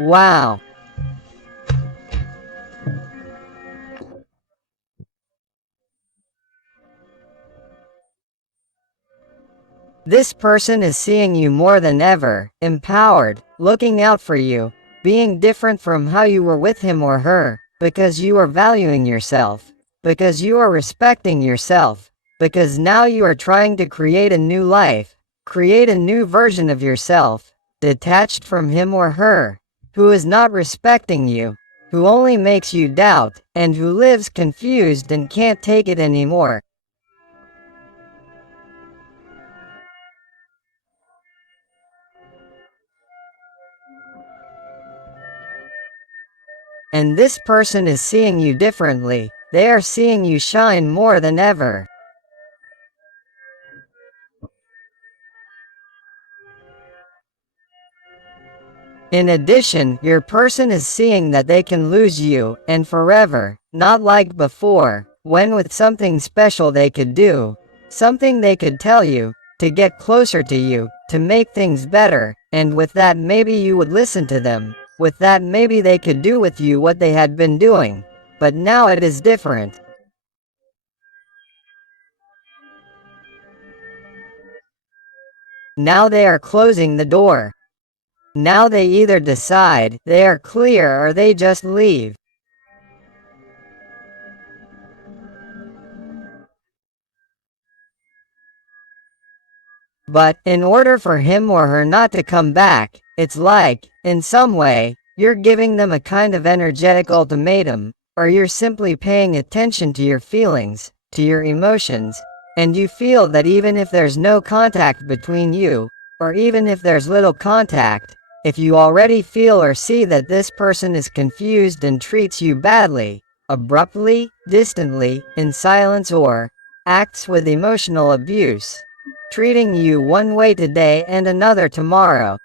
Wow. This person is seeing you more than ever, empowered, looking out for you, being different from how you were with him or her, because you are valuing yourself, because you are respecting yourself, because now you are trying to create a new life, create a new version of yourself, detached from him or her, who is not respecting you, who only makes you doubt, and who lives confused and can't take it anymore. And this person is seeing you differently. They are seeing you shine more than ever. In addition, your person is seeing that they can lose you, and forever, not like before, when with something special they could do, something they could tell you, to get closer to you, to make things better, and with that maybe you would listen to them, with that maybe they could do with you what they had been doing. But now it is different. Now they are closing the door. Now they either decide they are clear or they just leave. But, in order for him or her not to come back, it's like, in some way, you're giving them a kind of energetic ultimatum, or you're simply paying attention to your feelings, to your emotions, and you feel that even if there's no contact between you, or even if there's little contact, if you already feel or see that this person is confused and treats you badly, abruptly, distantly, in silence or acts with emotional abuse, treating you one way today and another tomorrow,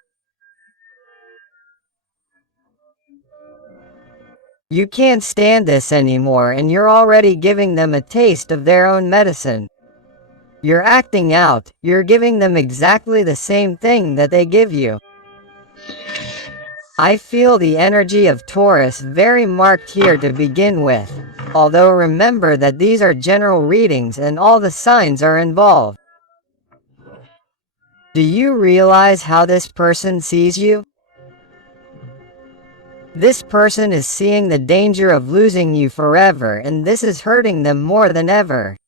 you can't stand this anymore and you're already giving them a taste of their own medicine. You're acting out, you're giving them exactly the same thing that they give you. I feel the energy of Taurus very marked here to begin with, although remember that these are general readings and all the signs are involved. Do you realize how this person sees you? This person is seeing the danger of losing you forever, and this is hurting them more than ever.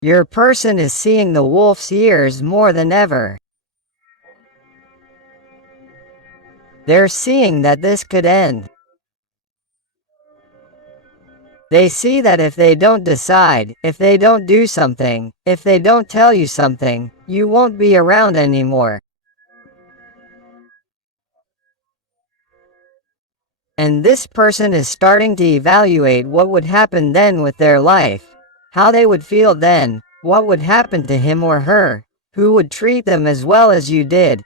Your person is seeing the wolf's ears more than ever. They're seeing that this could end. They see that if they don't decide, if they don't do something, if they don't tell you something, you won't be around anymore. And this person is starting to evaluate what would happen then with their life, how they would feel then, what would happen to him or her, who would treat them as well as you did.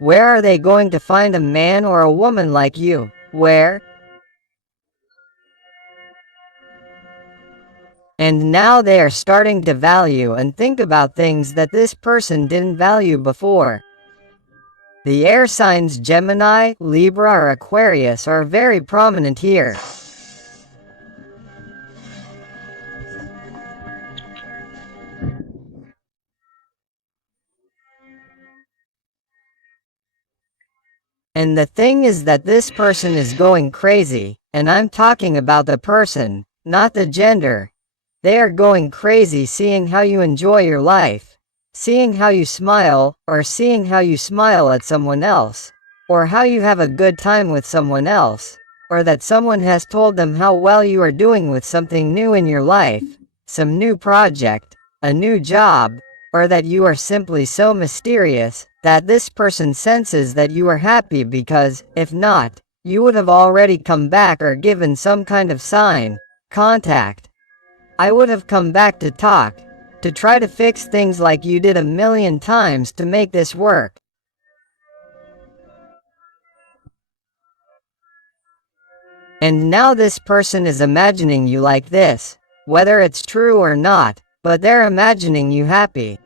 Where are they going to find a man or a woman like you? Where? And now they are starting to value and think about things that this person didn't value before. The air signs Gemini, Libra or Aquarius are very prominent here. And the thing is that this person is going crazy, and I'm talking about the person, not the gender. They are going crazy seeing how you enjoy your life, seeing how you smile, or seeing how you smile at someone else, or how you have a good time with someone else, or that someone has told them how well you are doing with something new in your life, some new project, a new job, or that you are simply so mysterious that this person senses that you are happy because, if not, you would have already come back or given some kind of sign, contact. I would have come back to talk, to try to fix things like you did a million times to make this work. And now this person is imagining you like this, whether it's true or not, but they're imagining you happy.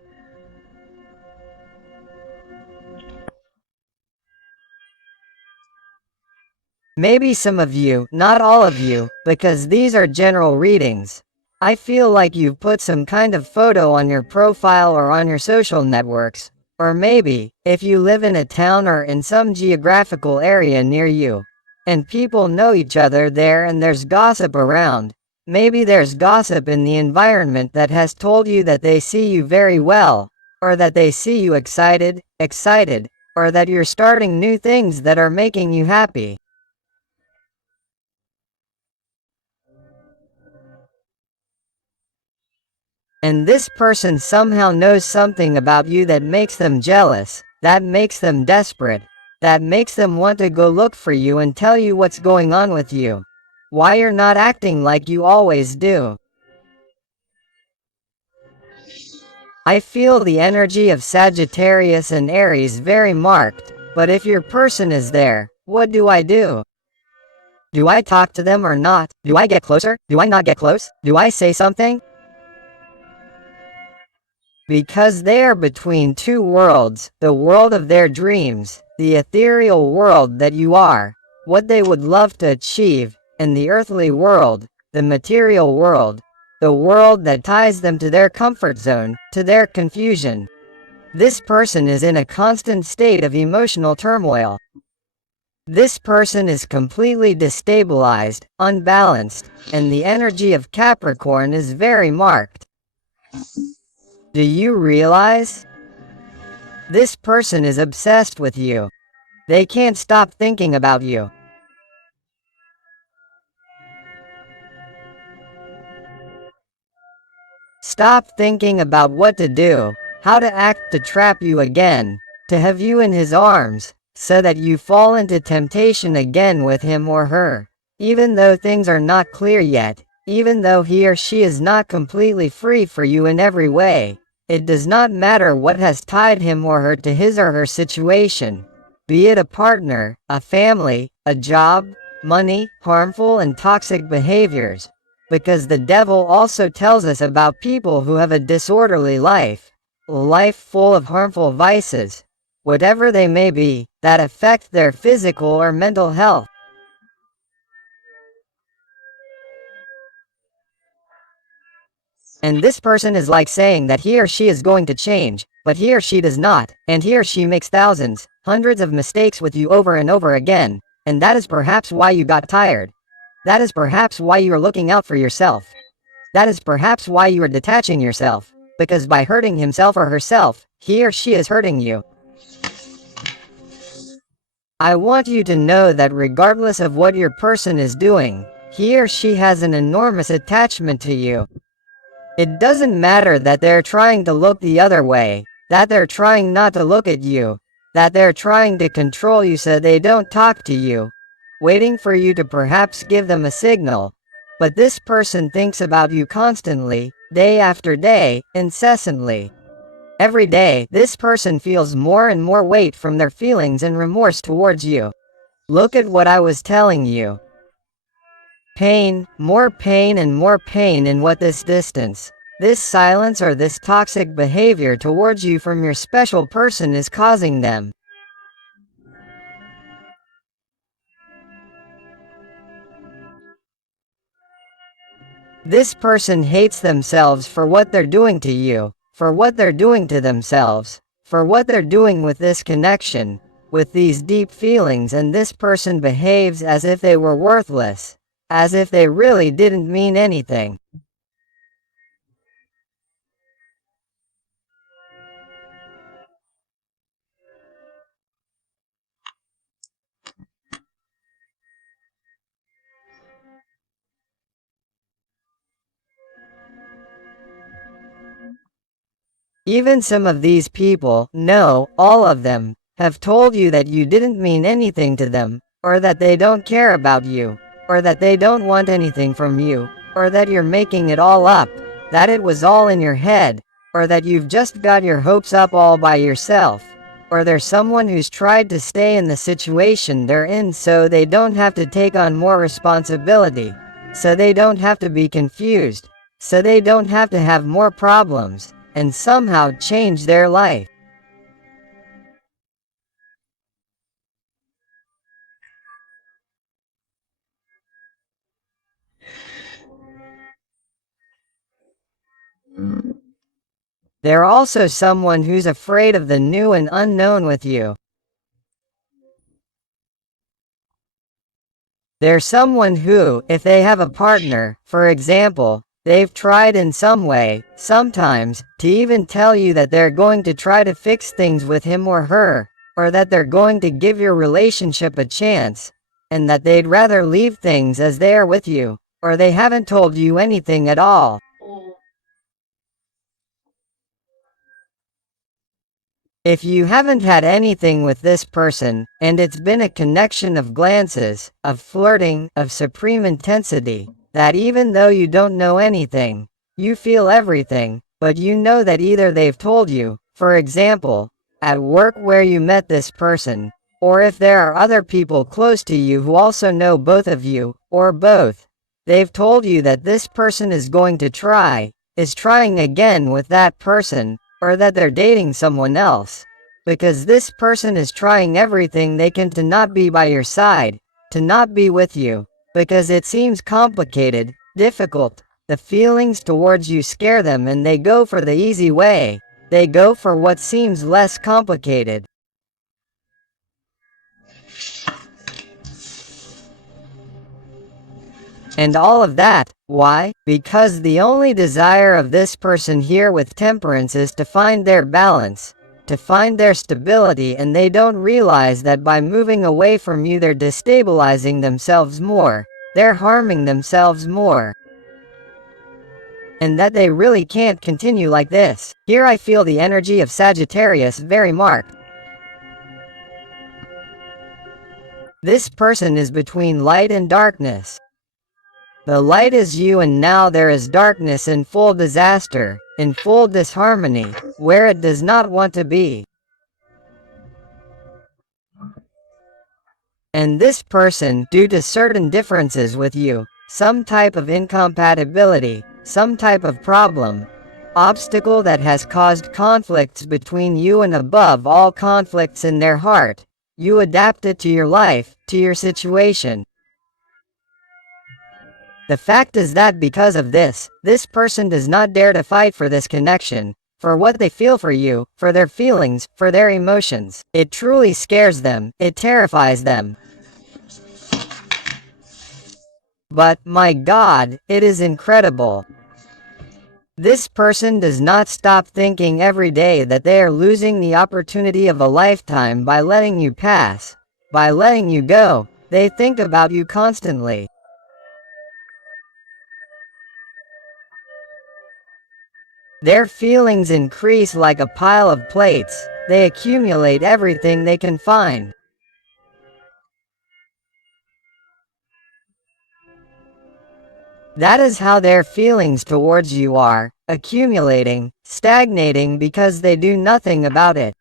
Maybe some of you, not all of you, because these are general readings. I feel like you've put some kind of photo on your profile or on your social networks. Or maybe, if you live in a town or in some geographical area near you, and people know each other there and there's gossip around, maybe there's gossip in the environment that has told you that they see you very well, or that they see you excited, or that you're starting new things that are making you happy. And this person somehow knows something about you that makes them jealous, that makes them desperate, that makes them want to go look for you and tell you what's going on with you. Why you're not acting like you always do. I feel the energy of Sagittarius and Aries very marked, but if your person is there, what do I do? Do I talk to them or not? Do I get closer? Do I not get close? Do I say something? Because they are between two worlds, the world of their dreams, the ethereal world that you are, what they would love to achieve, and the earthly world, the material world, the world that ties them to their comfort zone, to their confusion. This person is in a constant state of emotional turmoil. This person is completely destabilized, unbalanced, and the energy of Capricorn is very marked. Do you realize? This person is obsessed with you. They can't stop thinking about you. Stop thinking about what to do, how to act to trap you again, to have you in his arms, so that you fall into temptation again with him or her. Even though things are not clear yet, even though he or she is not completely free for you in every way, it does not matter what has tied him or her to his or her situation. Be it a partner, a family, a job, money, harmful and toxic behaviors. Because the devil also tells us about people who have a disorderly life full of harmful vices, whatever they may be, that affect their physical or mental health. And this person is like saying that he or she is going to change, but he or she does not, and he or she makes thousands, hundreds of mistakes with you over and over again, and that is perhaps why you got tired. That is perhaps why you are looking out for yourself. That is perhaps why you are detaching yourself, because by hurting himself or herself, he or she is hurting you. I want you to know that regardless of what your person is doing, he or she has an enormous attachment to you. It doesn't matter that they're trying to look the other way, that they're trying not to look at you, that they're trying to control you so they don't talk to you, waiting for you to perhaps give them a signal. But this person thinks about you constantly, day after day, incessantly. Every day, this person feels more and more weight from their feelings and remorse towards you. Look at what I was telling you. Pain and more pain in what this distance, this silence or this toxic behavior towards you from your special person is causing them. This person hates themselves for what they're doing to you, for what they're doing to themselves, for what they're doing with this connection, with these deep feelings, and this person behaves as if they were worthless, as if they really didn't mean anything. Even some of these people, no, all of them, have told you that you didn't mean anything to them, or that they don't care about you, or that they don't want anything from you, or that you're making it all up, that it was all in your head, or that you've just got your hopes up all by yourself, or there's someone who's tried to stay in the situation they're in so they don't have to take on more responsibility, so they don't have to be confused, so they don't have to have more problems, and somehow change their life. They're also someone who's afraid of the new and unknown with you. They're someone who, if they have a partner, for example, they've tried in some way, sometimes, to even tell you that they're going to try to fix things with him or her, or that they're going to give your relationship a chance, and that they'd rather leave things as they are with you, or they haven't told you anything at all. If you haven't had anything with this person, and it's been a connection of glances, of flirting, of supreme intensity, that even though you don't know anything, you feel everything, but you know that either they've told you, for example, at work where you met this person, or if there are other people close to you who also know both of you, or both, they've told you that this person is going to try, is trying again with that person, or that they're dating someone else. Because this person is trying everything they can to not be by your side, to not be with you, because it seems complicated, difficult. The feelings towards you scare them and they go for the easy way. They go for what seems less complicated. And all of that, why? Because the only desire of this person here with temperance is to find their balance, to find their stability, and they don't realize that by moving away from you they're destabilizing themselves more, they're harming themselves more. And that they really can't continue like this. Here I feel the energy of Sagittarius very marked. This person is between light and darkness. The light is you, and now there is darkness in full disaster, in full disharmony, where it does not want to be. And this person, due to certain differences with you, some type of incompatibility, some type of problem, obstacle that has caused conflicts between you, and above all conflicts in their heart, you adapt it to your life, to your situation. The fact is that because of this, this person does not dare to fight for this connection, for what they feel for you, for their feelings, for their emotions. It truly scares them, it terrifies them. But, my God, it is incredible. This person does not stop thinking every day that they are losing the opportunity of a lifetime by letting you pass, by letting you go. They think about you constantly. Their feelings increase like a pile of plates. They accumulate everything they can find. That is how their feelings towards you are, accumulating, stagnating because they do nothing about it.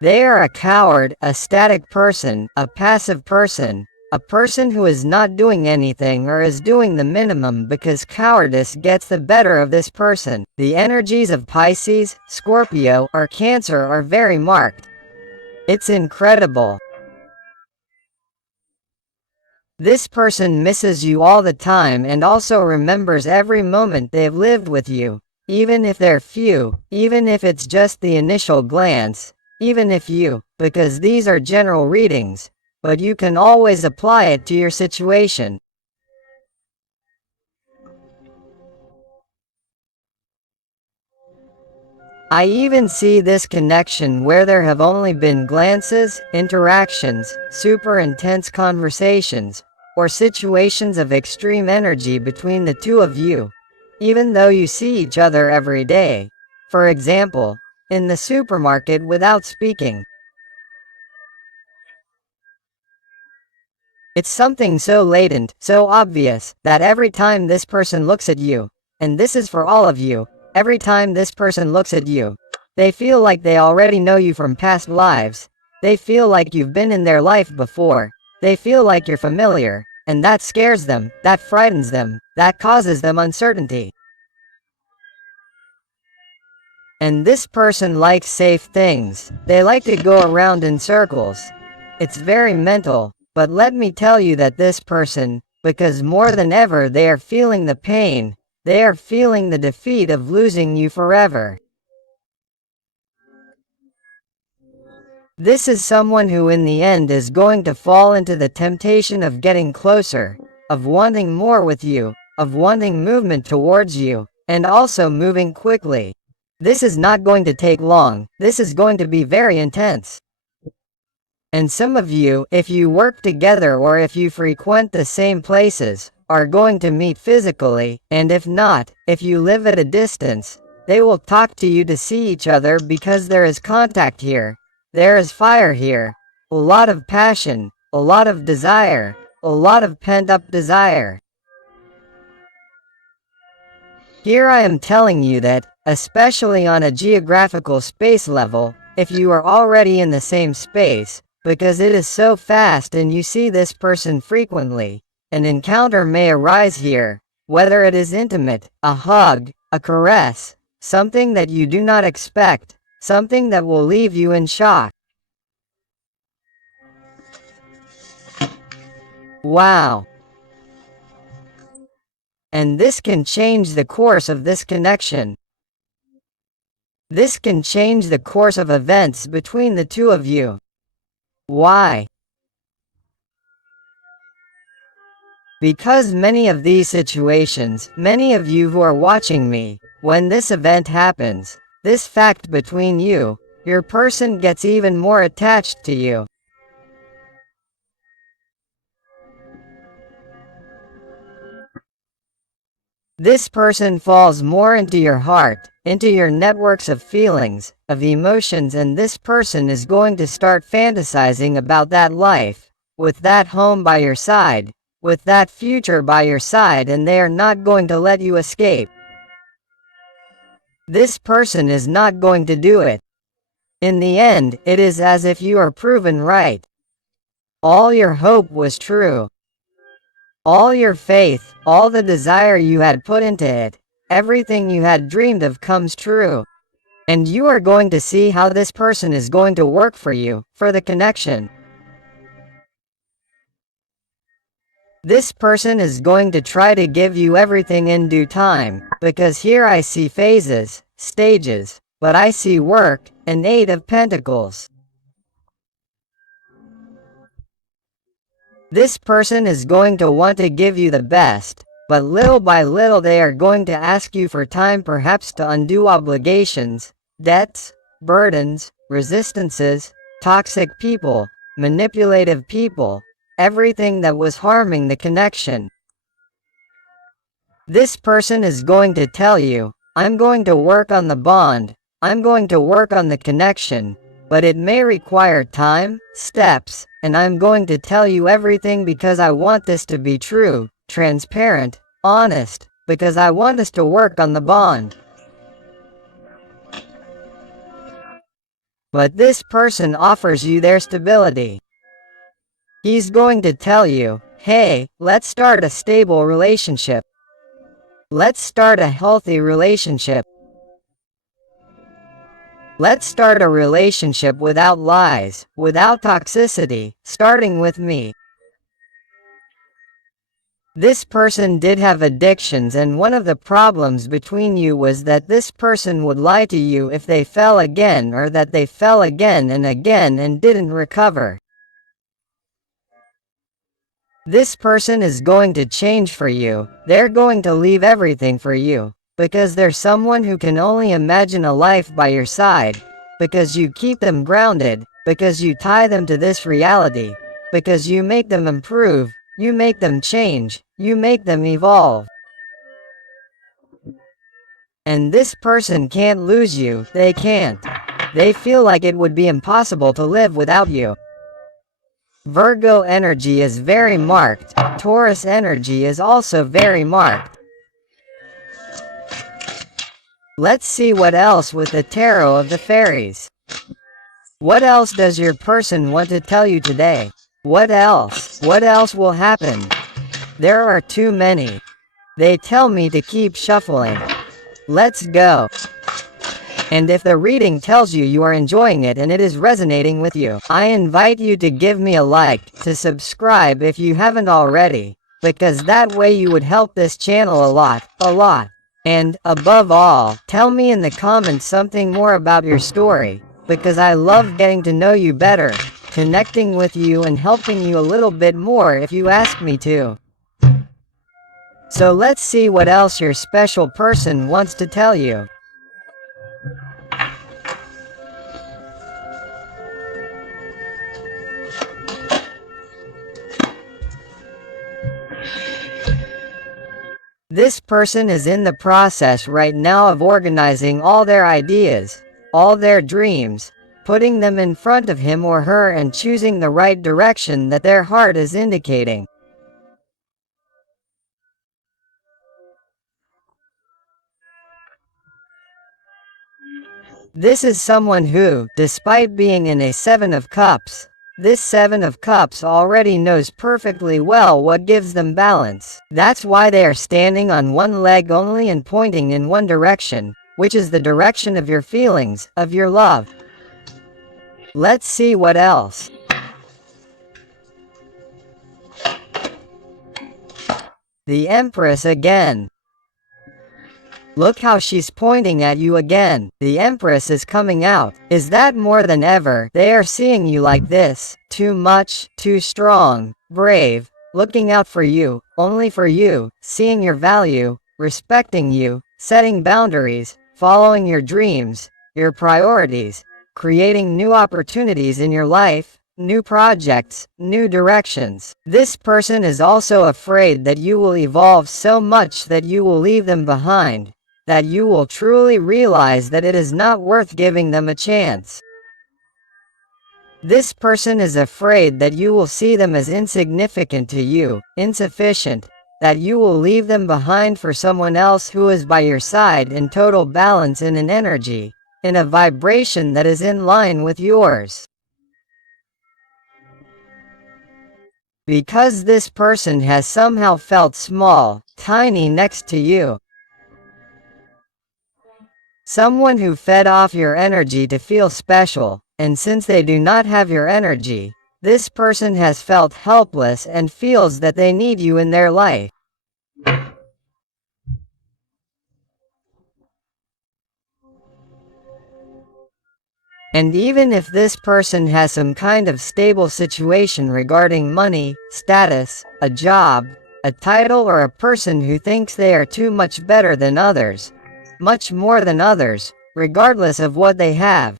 They are a coward, a static person, a passive person, a person who is not doing anything or is doing the minimum because cowardice gets the better of this person. The energies of Pisces, Scorpio, or Cancer are very marked. It's incredible. This person misses you all the time and also remembers every moment they've lived with you, even if they're few, even if it's just the initial glance, even if you, because these are general readings, but you can always apply it to your situation. I even see this connection where there have only been glances, interactions, super intense conversations, or situations of extreme energy between the two of you, even though you see each other every day. For example, in the supermarket without speaking. It's something so latent, so obvious, that every time this person looks at you, and this is for all of you, every time this person looks at you, they feel like they already know you from past lives. They feel like you've been in their life before. They feel like you're familiar, and that scares them, that frightens them, that causes them uncertainty. And this person likes safe things. They like to go around in circles. It's very mental, but let me tell you that this person, because more than ever they are feeling the pain, they are feeling the defeat of losing you forever. This is someone who in the end is going to fall into the temptation of getting closer, of wanting more with you, of wanting movement towards you, and also moving quickly. This is not going to take long, this is going to be very intense. And some of you, if you work together or if you frequent the same places, are going to meet physically, and if not, if you live at a distance, they will talk to you to see each other because there is contact here. There is fire here. A lot of passion, a lot of desire, a lot of pent-up desire. Here I am telling you that, especially on a geographical space level, if you are already in the same space, because it is so fast and you see this person frequently, an encounter may arise here, whether it is intimate, a hug, a caress, something that you do not expect, something that will leave you in shock. Wow. And this can change the course of this connection. This can change the course of events between the two of you. Why? Because many of these situations, many of you who are watching me, when this event happens, this fact between you, your person gets even more attached to you. This person falls more into your heart, into your networks of feelings, of emotions, and this person is going to start fantasizing about that life, with that home by your side, with that future by your side, and they are not going to let you escape. This person is not going to do it. In the end, it is as if you are proven right. All your hope was true. All your faith, all the desire you had put into it, everything you had dreamed of comes true. And you are going to see how this person is going to work for you, for the connection. This person is going to try to give you everything in due time, because here I see phases, stages, but I see work, an 8 of Pentacles. This person is going to want to give you the best, but little by little they are going to ask you for time, perhaps to undo obligations, debts, burdens, resistances, toxic people, manipulative people, everything that was harming the connection. This person is going to tell you, I'm going to work on the bond, I'm going to work on the connection, but it may require time, steps, and I'm going to tell you everything because I want this to be true, transparent, honest, because I want us to work on the bond. But this person offers you their stability. He's going to tell you, hey, let's start a stable relationship. Let's start a healthy relationship. Let's start a relationship without lies, without toxicity, starting with me. This person did have addictions, and one of the problems between you was that this person would lie to you if they fell again, or that they fell again and didn't recover. This person is going to change for you. They're going to leave everything for you, because they're someone who can only imagine a life by your side, because you keep them grounded, because you tie them to this reality, because you make them improve, you make them change, you make them evolve. And this person can't lose you, they can't. They feel like it would be impossible to live without you. Virgo energy is very marked, Taurus energy is also very marked. Let's see what else with the Tarot of the Fairies. What else does your person want to tell you today? What else? What else will happen? There are too many. They tell me to keep shuffling. Let's go. And if the reading tells you you are enjoying it and it is resonating with you, I invite you to give me a like, to subscribe if you haven't already, because that way you would help this channel a lot. And, above all, tell me in the comments something more about your story, because I love getting to know you better, connecting with you and helping you a little bit more if you ask me to. So let's see what else your special person wants to tell you. This person is in the process right now of organizing all their ideas, all their dreams, putting them in front of him or her and choosing the right direction that their heart is indicating. This is someone who, despite being in a Seven of Cups, this Seven of Cups already knows perfectly well what gives them balance. That's why they are standing on one leg only and pointing in one direction, which is the direction of your feelings, of your love. Let's see what else. The Empress again. Look how she's pointing at you again. The Empress is coming out. Is that more than ever? They are seeing you like this. Too much, too strong, brave, looking out for you, only for you, seeing your value, respecting you, setting boundaries, following your dreams, your priorities, creating new opportunities in your life, new projects, new directions. This person is also afraid that you will evolve so much that you will leave them behind, that you will truly realize that it is not worth giving them a chance. This person is afraid that you will see them as insignificant to you, insufficient, that you will leave them behind for someone else who is by your side in total balance in an energy, in a vibration that is in line with yours. Because this person has somehow felt small, tiny next to you. Someone who fed off your energy to feel special, and since they do not have your energy, this person has felt helpless and feels that they need you in their life. And even if this person has some kind of stable situation regarding money, status, a job, a title, or a person who thinks they are too much better than others, much more than others, regardless of what they have.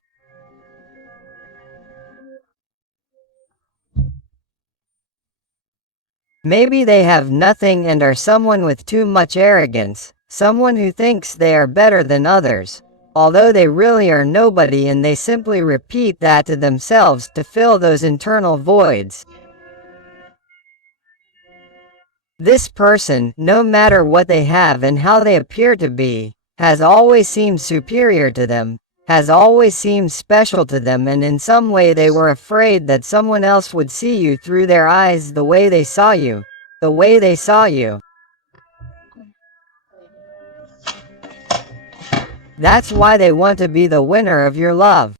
Maybe they have nothing and are someone with too much arrogance, someone who thinks they are better than others, although they really are nobody, and they simply repeat that to themselves to fill those internal voids. This person, no matter what they have and how they appear to be, has always seemed superior to them, has always seemed special to them, and in some way they were afraid that someone else would see you through their eyes the way they saw you, the way they saw you. That's why they want to be the winner of your love.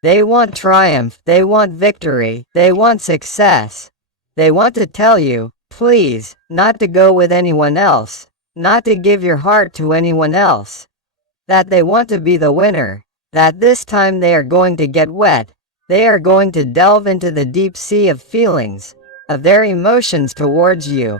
They want triumph, they want victory, they want success. They want to tell you, please, not to go with anyone else, not to give your heart to anyone else. That they want to be the winner, that this time they are going to get wet, they are going to delve into the deep sea of feelings, of their emotions towards you.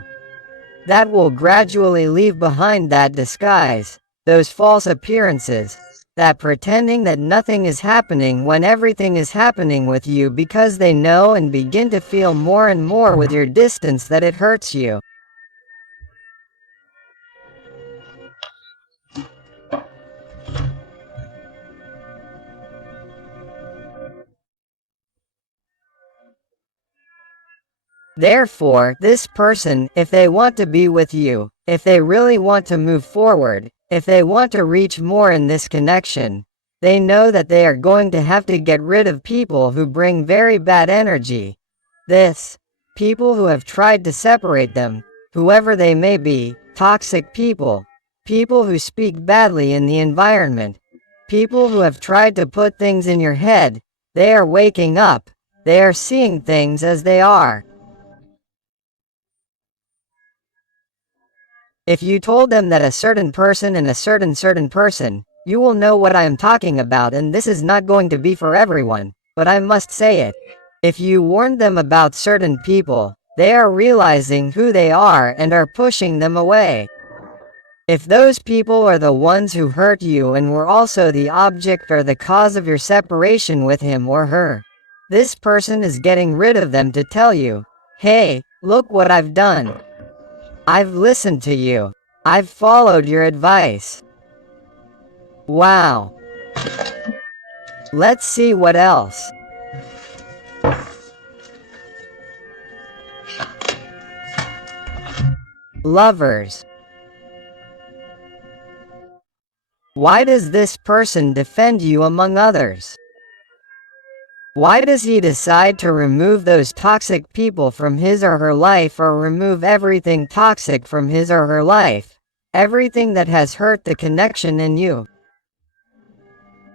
That will gradually leave behind that disguise, those false appearances, that pretending that nothing is happening when everything is happening with you, because they know and begin to feel more and more with your distance that it hurts you. Therefore, this person, if they want to be with you, if they really want to move forward, if they want to reach more in this connection, they know that they are going to have to get rid of people who bring very bad energy. People who have tried to separate them, whoever they may be, toxic people, people who speak badly in the environment, people who have tried to put things in your head. They are waking up, they are seeing things as they are. If you told them that a certain person and a certain person, you will know what I am talking about, and this is not going to be for everyone, but I must say it. If you warned them about certain people, they are realizing who they are and are pushing them away. If those people are the ones who hurt you and were also the object or the cause of your separation with him or her, this person is getting rid of them to tell you, hey, look what I've done. I've listened to you. I've followed your advice. Wow. Let's see what else. Lovers. Why does this person defend you among others? Why does he decide to remove those toxic people from his or her life, or remove everything toxic from his or her life? Everything that has hurt the connection in you.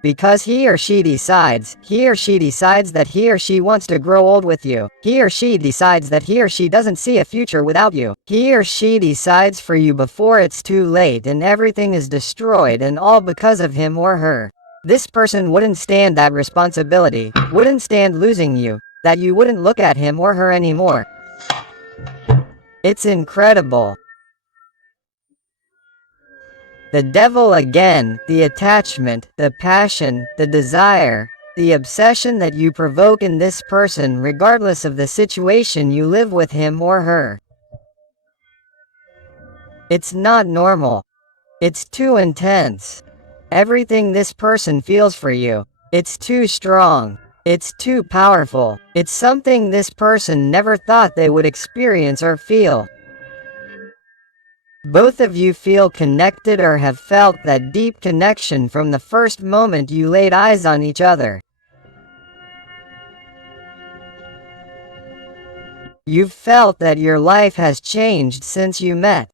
Because he or she decides that he or she wants to grow old with you. He or she decides that he or she doesn't see a future without you. He or she decides for you before it's too late and everything is destroyed, and all because of him or her. This person wouldn't stand that responsibility, wouldn't stand losing you, that you wouldn't look at him or her anymore. It's incredible. The devil again, the attachment, the passion, the desire, the obsession that you provoke in this person regardless of the situation you live with him or her. It's not normal. It's too intense. Everything this person feels for you, it's too strong. It's too powerful. It's something this person never thought they would experience or feel. Both of you feel connected or have felt that deep connection from the first moment you laid eyes on each other. You've felt that your life has changed since you met.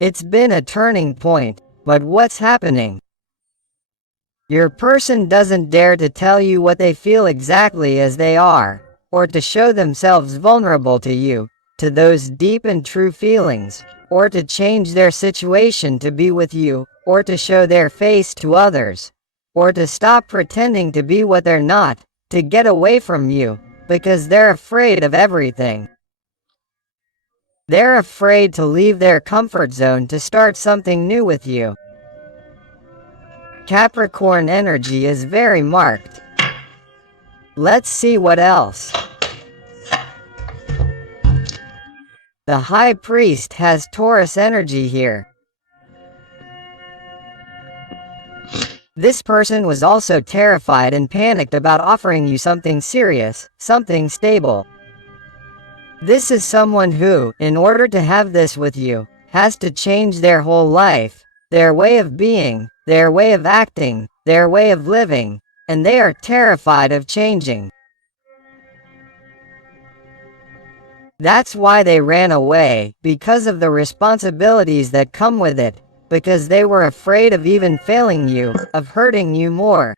It's been a turning point, but what's happening? Your person doesn't dare to tell you what they feel exactly as they are, or to show themselves vulnerable to you, to those deep and true feelings, or to change their situation to be with you, or to show their face to others, or to stop pretending to be what they're not, to get away from you, because they're afraid of everything. They're afraid to leave their comfort zone to start something new with you. Capricorn energy is very marked. Let's see what else. The High Priest has Taurus energy here. This person was also terrified and panicked about offering you something serious, something stable. This is someone who, in order to have this with you, has to change their whole life, their way of being, their way of acting, their way of living, and they are terrified of changing. That's why they ran away, because of the responsibilities that come with it, because they were afraid of even failing you, of hurting you more.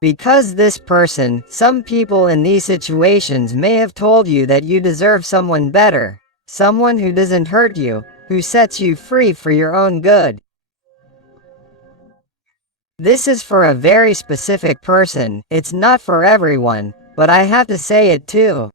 Because this person, some people in these situations may have told you that you deserve someone better, someone who doesn't hurt you, who sets you free for your own good. This is for a very specific person, it's not for everyone, but I have to say it too.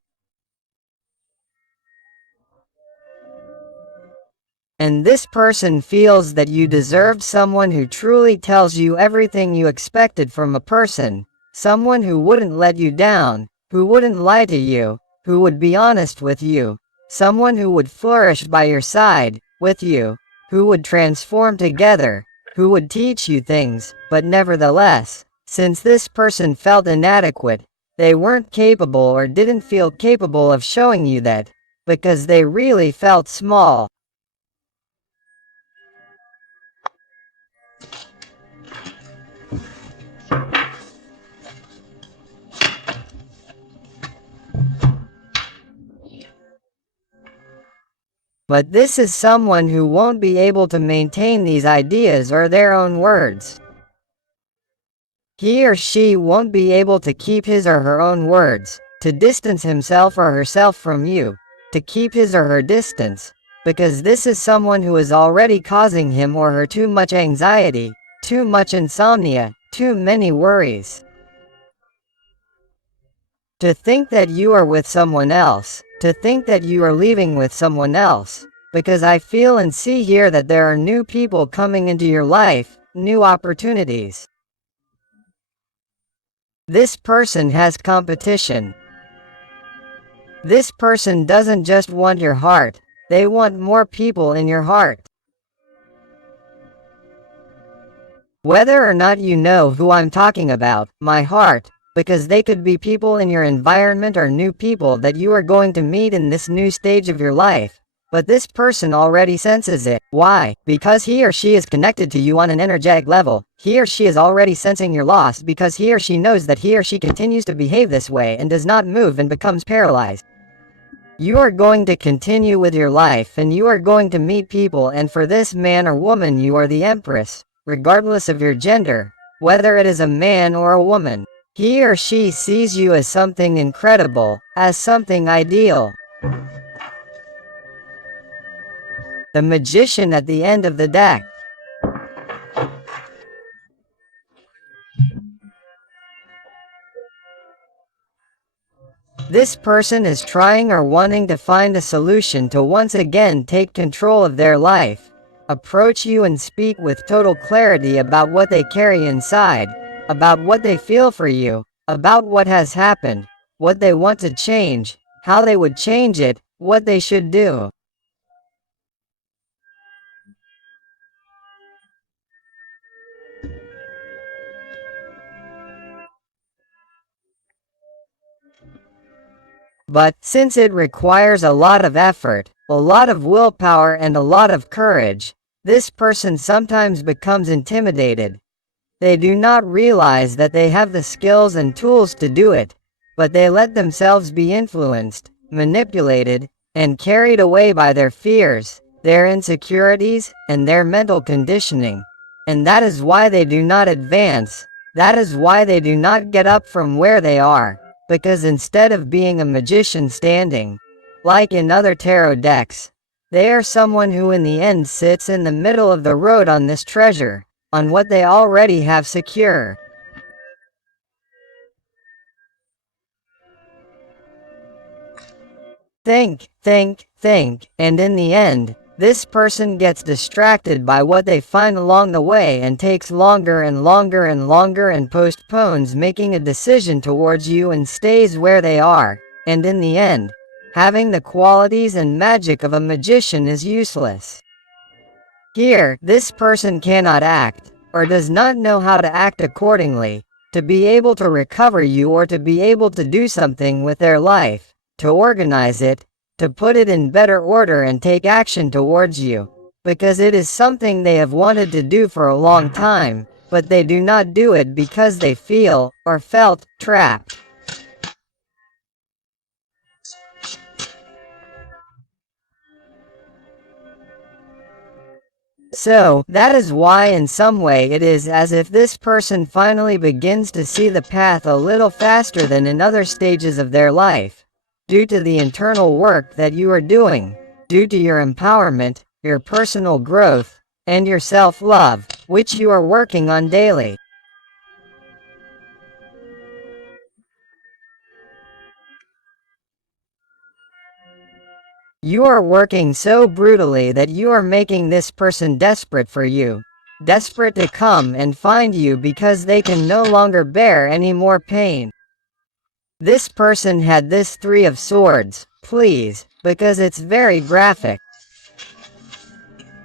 And this person feels that you deserve someone who truly tells you everything you expected from a person, someone who wouldn't let you down, who wouldn't lie to you, who would be honest with you, someone who would flourish by your side, with you, who would transform together, who would teach you things, but nevertheless, since this person felt inadequate, they weren't capable or didn't feel capable of showing you that, because they really felt small. But this is someone who won't be able to maintain these ideas or their own words. He or she won't be able to keep his or her own words, to distance himself or herself from you, to keep his or her distance, because this is someone who is already causing him or her too much anxiety, too much insomnia, too many worries. To think that you are with someone else, to think that you are leaving with someone else, because I feel and see here that there are new people coming into your life, new opportunities. This person has competition. This person doesn't just want your heart, they want more people in your heart. Whether or not you know who I'm talking about, my heart, because they could be people in your environment or new people that you are going to meet in this new stage of your life. But this person already senses it. Why? Because he or she is connected to you on an energetic level. He or she is already sensing your loss because he or she knows that he or she continues to behave this way and does not move and becomes paralyzed. You are going to continue with your life and you are going to meet people, and for this man or woman you are the empress, regardless of your gender, whether it is a man or a woman. He or she sees you as something incredible, as something ideal. The Magician at the end of the deck. This person is trying or wanting to find a solution to once again take control of their life, approach you and speak with total clarity about what they carry inside, about what they feel for you, about what has happened, what they want to change, how they would change it, what they should do. But, since it requires a lot of effort, a lot of willpower and a lot of courage, this person sometimes becomes intimidated. They do not realize that they have the skills and tools to do it, but they let themselves be influenced, manipulated, and carried away by their fears, their insecurities, and their mental conditioning. And that is why they do not advance. That is why they do not get up from where they are. Because instead of being a magician standing, like in other tarot decks, they are someone who in the end sits in the middle of the road on this treasure, on what they already have secure. Think, and in the end, this person gets distracted by what they find along the way and takes longer and longer and longer and postpones making a decision towards you and stays where they are, and in the end, having the qualities and magic of a magician is useless. Here, this person cannot act, or does not know how to act accordingly, to be able to recover you or to be able to do something with their life, to organize it, to put it in better order and take action towards you, because it is something they have wanted to do for a long time, but they do not do it because they feel, or felt, trapped. So, that is why in some way it is as if this person finally begins to see the path a little faster than in other stages of their life, due to the internal work that you are doing, due to your empowerment, your personal growth, and your self-love, which you are working on daily. You are working so brutally that you are making this person desperate for you, desperate to come and find you because they can no longer bear any more pain. This person had this Three of Swords, please, because it's very graphic.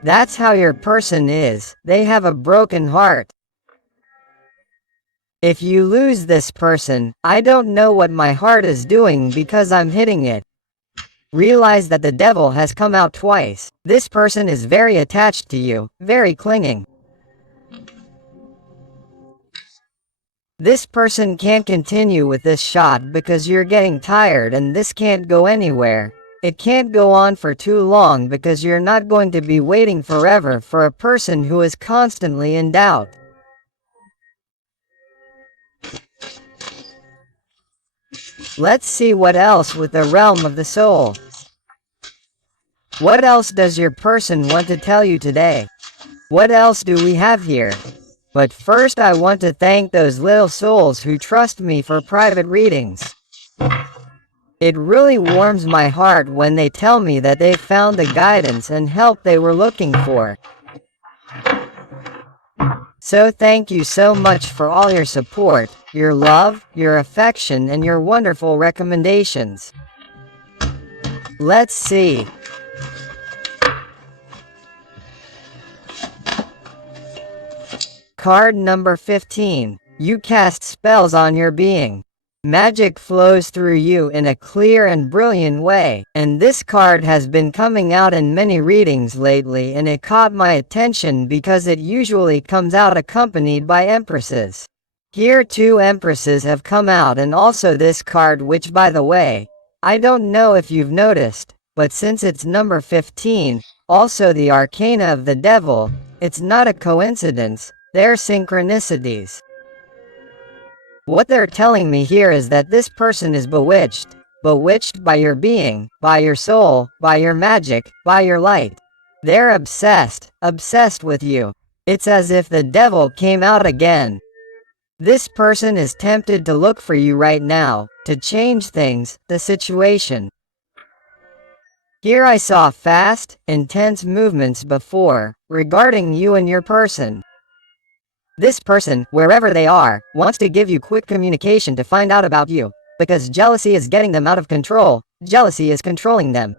That's how your person is, they have a broken heart. If you lose this person, I don't know what my heart is doing because I'm hitting it. Realize that the devil has come out twice. This person is very attached to you, very clinging. This person can't continue with this shot because you're getting tired and this can't go anywhere. It can't go on for too long because you're not going to be waiting forever for a person who is constantly in doubt. Let's see what else with the realm of the soul. What else does your person want to tell you today? What else do we have here? But first I want to thank those little souls who trust me for private readings. It really warms my heart when they tell me that they found the guidance and help they were looking for. So thank you so much for all your support, your love, your affection, and your wonderful recommendations. Let's see. Card number 15. You cast spells on your being. Magic flows through you in a clear and brilliant way, and this card has been coming out in many readings lately, and it caught my attention because it usually comes out accompanied by empresses. Here 2 empresses have come out, and also this card, which, by the way, I don't know if you've noticed, but since it's number 15, also the arcana of the devil, it's not a coincidence, they're synchronicities. What they're telling me here is that this person is bewitched. Bewitched by your being, by your soul, by your magic, by your light. They're obsessed with you. It's as if the devil came out again. This person is tempted to look for you right now, to change things, the situation. Here I saw fast, intense movements before, regarding you and your person. This person, wherever they are, wants to give you quick communication to find out about you, because jealousy is getting them out of control, jealousy is controlling them.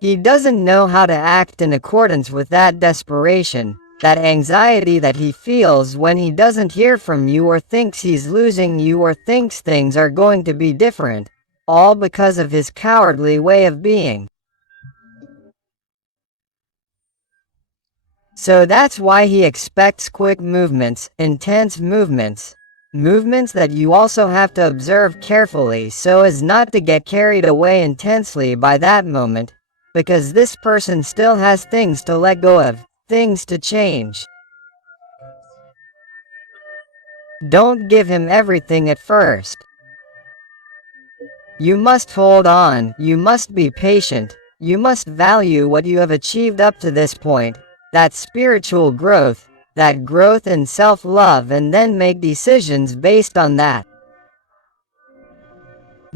He doesn't know how to act in accordance with that desperation, that anxiety that he feels when he doesn't hear from you or thinks he's losing you or thinks things are going to be different, all because of his cowardly way of being. So that's why he expects quick movements, intense movements. Movements that you also have to observe carefully so as not to get carried away intensely by that moment, because this person still has things to let go of, things to change. Don't give him everything at first. You must hold on, you must be patient, you must value what you have achieved up to this point, that spiritual growth, that growth in self-love, and then make decisions based on that.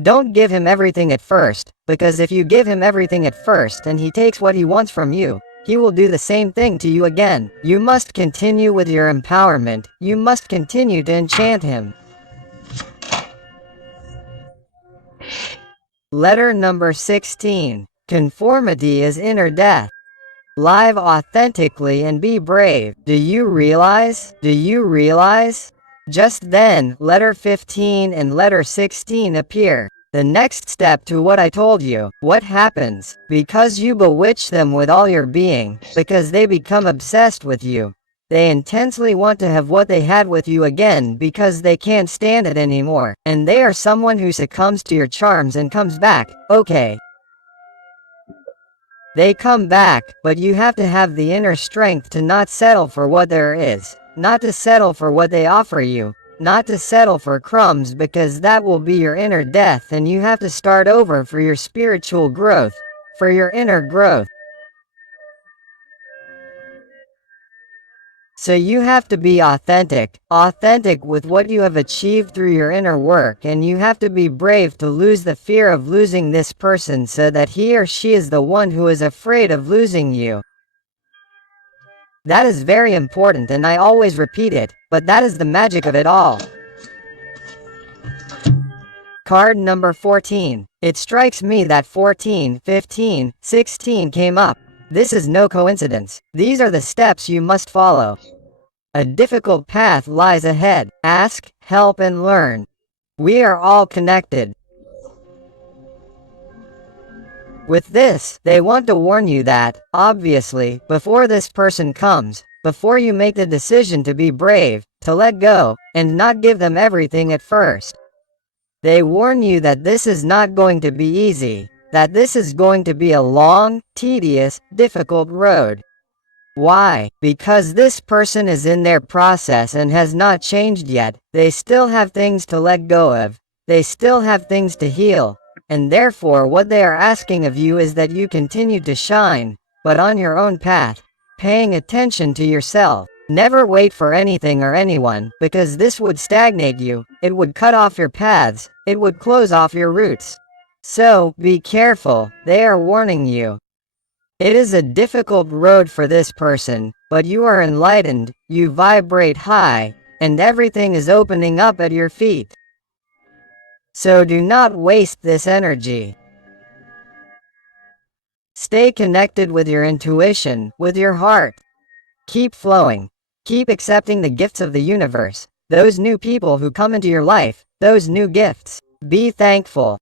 Don't give him everything at first, because if you give him everything at first and he takes what he wants from you, he will do the same thing to you again. You must continue with your empowerment, you must continue to enchant him. Letter number 16. Conformity is inner death. Live authentically and be brave. Do you realize? Do you realize? Just then, letter 15 and letter 16 appear. The next step to what I told you. What happens? Because you bewitch them with all your being, because they become obsessed with you. They intensely want to have what they had with you again because they can't stand it anymore, and they are someone who succumbs to your charms and comes back, okay. They come back, but you have to have the inner strength to not settle for what there is, not to settle for what they offer you, not to settle for crumbs, because that will be your inner death, and you have to start over for your spiritual growth, for your inner growth. So you have to be authentic with what you have achieved through your inner work, and you have to be brave to lose the fear of losing this person so that he or she is the one who is afraid of losing you. That is very important, and I always repeat it, but that is the magic of it all. Card number 14. It strikes me that 14, 15, 16 came up. This is no coincidence. These are the steps you must follow. A difficult path lies ahead. Ask, help, and learn. We are all connected. With this, they want to warn you that, obviously, before this person comes, before you make the decision to be brave, to let go, and not give them everything at first, they warn you that this is not going to be easy, that this is going to be a long, tedious, difficult road. Why? Because this person is in their process and has not changed yet. They still have things to let go of. They still have things to heal, and therefore what they are asking of you is that you continue to shine, but on your own path, paying attention to yourself. Never wait for anything or anyone, because this would stagnate you, it would cut off your paths, it would close off your roots. So, be careful, they are warning you. It is a difficult road for this person, but you are enlightened, you vibrate high, and everything is opening up at your feet. So do not waste this energy. Stay connected with your intuition, with your heart. Keep flowing. Keep accepting the gifts of the universe, those new people who come into your life, those new gifts. Be thankful.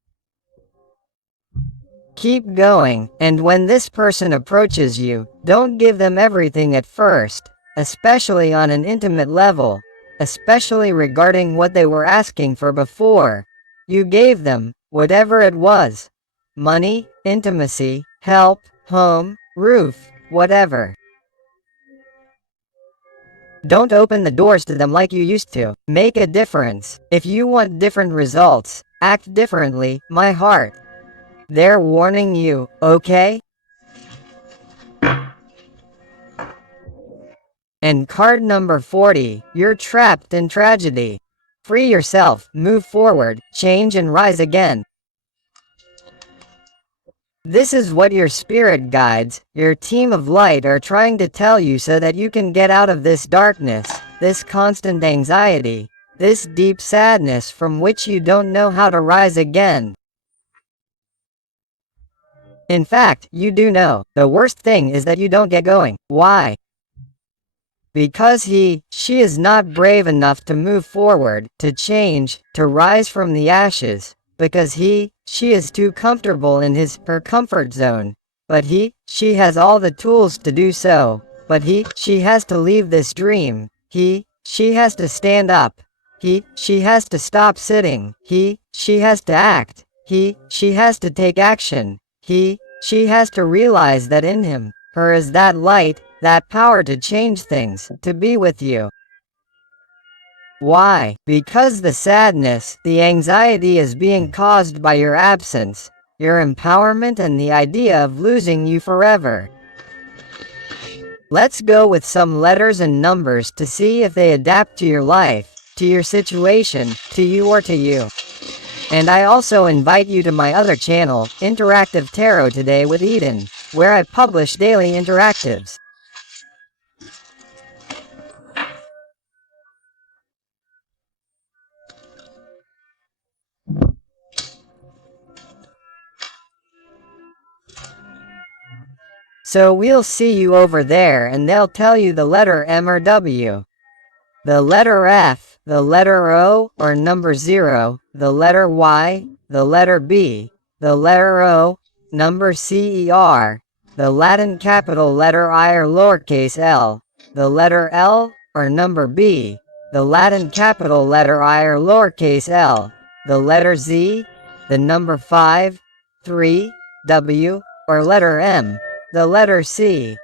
Keep going, and when this person approaches you, don't give them everything at first, especially on an intimate level, especially regarding what they were asking for before. You gave them, whatever it was. Money, intimacy, help, home, roof, whatever. Don't open the doors to them like you used to. Make a difference. If you want different results, act differently, my heart. They're warning you, okay? And card number 40, you're trapped in tragedy. Free yourself, move forward, change and rise again. This is what your spirit guides, your team of light are trying to tell you so that you can get out of this darkness, this constant anxiety, this deep sadness from which you don't know how to rise again. In fact, you do know. The worst thing is that you don't get going. Why? Because she is not brave enough to move forward, to change, to rise from the ashes. Because she is too comfortable in her comfort zone. But she has all the tools to do so. But she has to leave this dream. She has to stand up. She has to stop sitting. She has to act. She has to take action. She has to realize that in him, her is that light, that power to change things, to be with you. Why? Because the sadness, the anxiety is being caused by your absence, your empowerment and the idea of losing you forever. Let's go with some letters and numbers to see if they adapt to your life, to your situation, to you or to you. And I also invite you to my other channel, Interactive Tarot Today with Eden, where I publish daily interactives. So we'll see you over there and they'll tell you the letter M or W, the letter F, the letter O or number 0, the letter Y, the letter B, the letter O, number CER, the Latin capital letter I or lowercase l, the letter L or number B, the Latin capital letter I or lowercase l, the letter Z, the number 5, 3, W, or letter M, the letter C,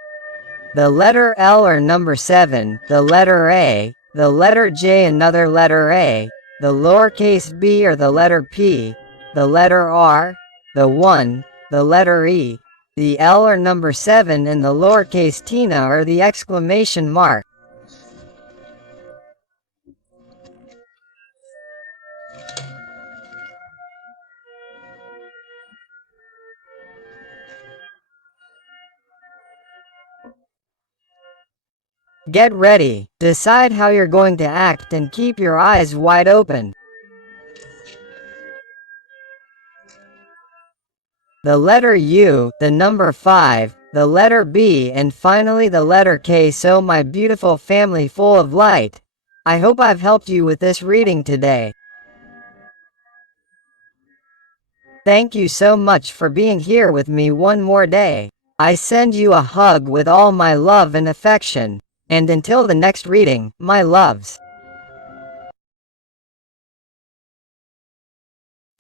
the letter L or number 7, the letter A, the letter J another letter A, the lowercase b or the letter P, the letter R, the 1, the letter E, the L or number 7 and the lowercase Tina or the exclamation mark. Get ready, decide how you're going to act and keep your eyes wide open. The letter U, the number 5, the letter B and finally the letter K. So my beautiful family full of light, I hope I've helped you with this reading today. Thank you so much for being here with me one more day. I send you a hug with all my love and affection. And until the next reading, my loves.